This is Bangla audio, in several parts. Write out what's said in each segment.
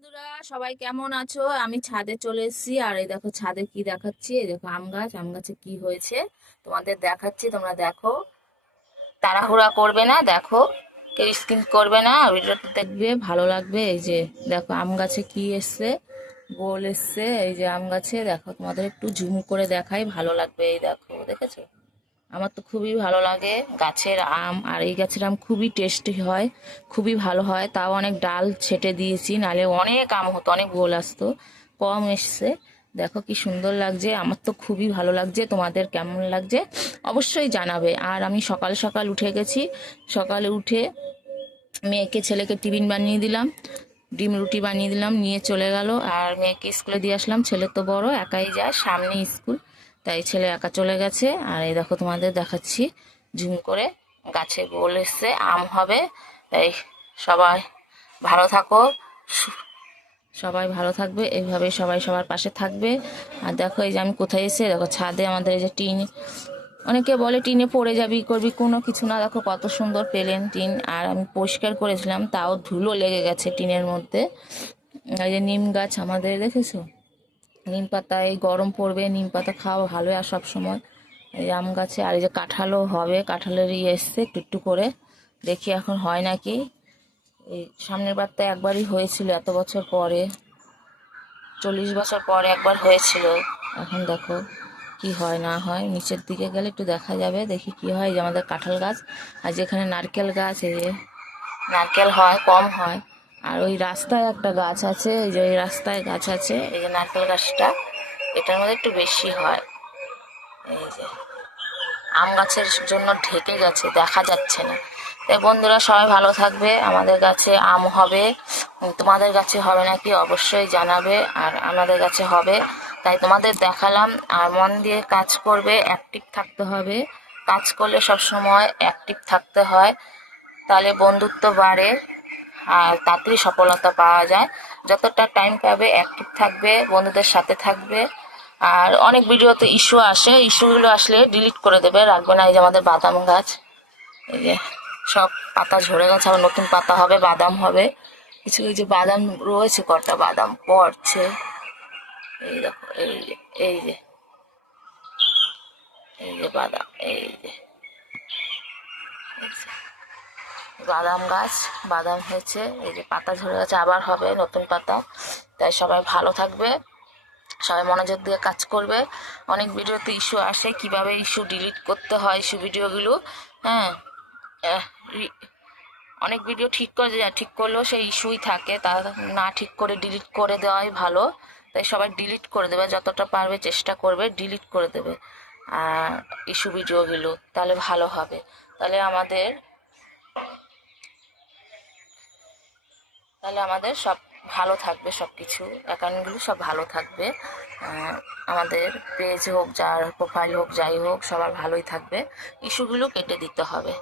বন্ধুরা, সবাই কেমন আছো? আমি ছাদে চলে এসেছি। আর এই দেখো ছাদে কি দেখাচ্ছি। এই দেখো আম গাছে কি হয়েছে তোমাদের দেখাচ্ছি। তোমরা দেখো, তাড়াহুড়া করবে না, দেখো, কেউ স্কিপ করবে না, ভিডিওটা দেখবে, ভালো লাগবে। এই যে দেখো আম গাছে কি এসছে, গোল এসছে। এই যে আম গাছে দেখো, তোমাদের একটু জুম করে দেখাই, ভালো লাগবে। এই দেখো, দেখেছো? আমার তো খুবই ভালো লাগে গাছের আম। আর এই গাছের আম খুবই টেস্টি হয়, খুবই ভালো হয়। তাও অনেক ডাল ছেটে দিয়েছি, নালে অনেক আম হতো, অনেক গোল আসতো, কম এসছে। দেখো কি সুন্দর লাগছে, আমার তো খুবই ভালো লাগছে। তোমাদের কেমন লাগছে অবশ্যই জানাবে। আর আমি সকাল সকাল উঠে গেছি, সকালে উঠে মেয়েকে ছেলেকে টিফিন বানিয়ে দিলাম, ডিম রুটি বানিয়ে দিলাম, নিয়ে চলে গেল। আর মেয়েকে স্কুলে দিয়ে আসলাম, ছেলে তো বড়, একাই যায়, সামনে স্কুল, তাই ছেলে একা চলে গেছে। আর এই দেখো তোমাদের দেখাচ্ছি ঝুম করে, গাছে গোল এসছে, আম হবে। তাই সবাই ভালো থাকো, সবাই ভালো থাকবে, এইভাবে সবাই সবার পাশে থাকবে। আর দেখো এই যে আমি কোথায় এসে, দেখো ছাদে আমাদের এই যে টিন, অনেকে বলে টিনে পড়ে যাবি করবি, কোনো কিছু না, দেখো কত সুন্দর পেলেন টিন। আর আমি পরিষ্কার করেছিলাম, তাও ধুলো লেগে গেছে টিনের মধ্যে। এই যে নিম গাছ আমাদের, দেখেছো? নিম পাতা, এই গরম পড়বে, নিম পাতা খাওয়া ভালো। আর সব সময় এই আম গাছে, আর এই যে কাঁঠালও হবে, কাঁঠালের ইয়ে এসছে একটু একটু করে, দেখি এখন হয় নাকি। এই সামনের বারটা একবারই হয়েছিল, এত বছর পরে, 40 বছর পরে একবার হয়েছিল। এখন দেখো কি হয় না হয়, নিচের দিকে গেলে একটু দেখা যাবে, দেখি কি হয়। এই যে আমাদের কাঁঠাল গাছ, আর যেখানে নারকেল গাছ, এই যে নারকেল হয়, কম হয়। আর ওই রাস্তায় একটা গাছ আছে, এই যে ওই রাস্তায় গাছ আছে, এই যে নারকেল গাছটা, এটার মধ্যে একটু বেশি হয়। এই যে আম গাছের জন্য ঢেকে গেছে, দেখা যাচ্ছে না। তাই বন্ধুরা সবাই ভালো থাকবে, আমাদের গাছে আম হবে, তোমাদের গাছে হবে নাকি অবশ্যই জানাবে। আর আমাদের গাছে হবে, তাই তোমাদের দেখালাম। আর মন দিয়ে কাজ করবে, অ্যাক্টিভ থাকতে হবে, কাজ করলে সব সময় অ্যাক্টিভ থাকতে হয়, তাহলে বন্ধুত্ব বাড়ে আর তাড়াতাড়ি সফলতা পাওয়া যায়। যতটা টাইম পাবে অ্যাক্টিভ থাকবে, বন্ধুদের সাথে থাকবে। আর অনেক ভিডিওতে ইস্যু আসে, ইস্যুগুলো আসলে ডিলিট করে দেবে, রাখবে না। এই যে আমাদের বাদাম গাছ, এই যে সব পাতা ঝরে গেছে, আবার নতুন পাতা হবে, বাদাম হবে কিছু। এই যে বাদাম রয়েছে, কটা বাদাম পড়ছে, এই দেখো, এই যে, এই যে, এই যে বাদাম, এই যে বাদাম গাছ, বাদাম হয়েছে, এই যে পাতা ঝরে গেছে, আবার হবে নতুন পাতা। তাই সবাই ভালো থাকবে, সবাই মনোযোগ দিয়ে কাজ করবে। অনেক ভিডিওতে ইস্যু আসে, কিভাবে ইস্যু ডিলিট করতে হয়, ইস্যু ভিডিওগুলো, হ্যাঁ। আহ, অনেক ভিডিও ঠিক করে দেয়, ঠিক করলেও সেই ইস্যুই থাকে, তা না ঠিক করে ডিলিট করে দেওয়াই ভালো। তাই সবাই ডিলিট করে দেবে, যতটা পারবে চেষ্টা করবে ডিলিট করে দেবে আর ইস্যু ভিডিওগুলো, তাহলে ভালো হবে। তাহলে আমাদের তাহলে আমাদের সব ভালো থাকবে, সব কিছু অ্যাকাউন্টগুলো সব ভালো থাকবে। আহ, আমাদের পেজ হোক, যার প্রোফাইল হোক, যাই হোক, সবার ভালোই থাকবে। ইস্যুগুলো কেটে দিতে হবে।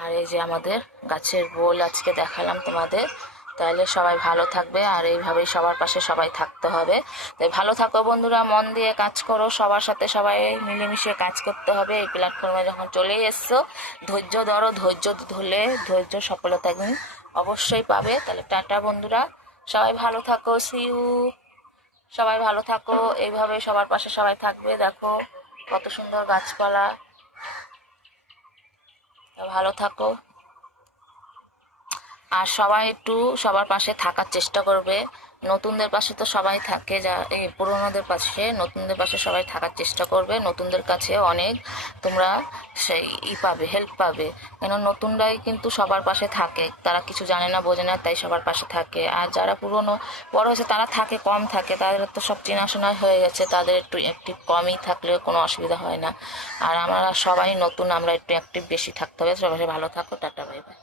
আর এই যে আমাদের গাছের বোল আজকে দেখালাম তোমাদের। তাহলে সবাই ভালো থাকবে, আর এইভাবেই সবার পাশে সবাই থাকতে হবে। তাই ভালো থাকো বন্ধুরা, মন দিয়ে কাজ করো, সবার সাথে সবাই মিলেমিশে কাজ করতে হবে। এই প্ল্যাটফর্মে যখন চলেই এসছো, ধৈর্য ধরো, ধৈর্য ধরলে ধৈর্য সফলতা একদিন অবশ্যই পাবে। তাহলে টাটা বন্ধুরা, সবাই ভালো থাকো, সি ইউ। সবাই ভালো থাকো, এইভাবে সবার পাশে সবাই থাকবে। দেখো কত সুন্দর গাছপালা, ভালো থাকো। আর সবাই একটু সবার পাশে থাকার চেষ্টা করবে। নতুনদের পাশে তো সবাই থাকে, যা এই পুরোনোদের পাশে, নতুনদের পাশে সবাই থাকার চেষ্টা করবে। নতুনদের কাছে অনেক তোমরা সেই পাবে, হেল্প পাবে। কেন নতুনরাই কিন্তু সবার পাশে থাকে, তারা কিছু জানে না, বোঝে না, তাই সবার পাশে থাকে। আর যারা পুরনো বড় হয়েছে তারা থাকে, কম থাকে, তাদের তো সব চেনাশোনা হয়ে গেছে, তাদের একটু অ্যাক্টিভ কমই থাকলেও কোনো অসুবিধা হয় না। আর আমরা সবাই নতুন, আমরা একটু অ্যাক্টিভ বেশি থাকতে হবে। সবাই ভালো থাকো, টাটা, বাই বাই।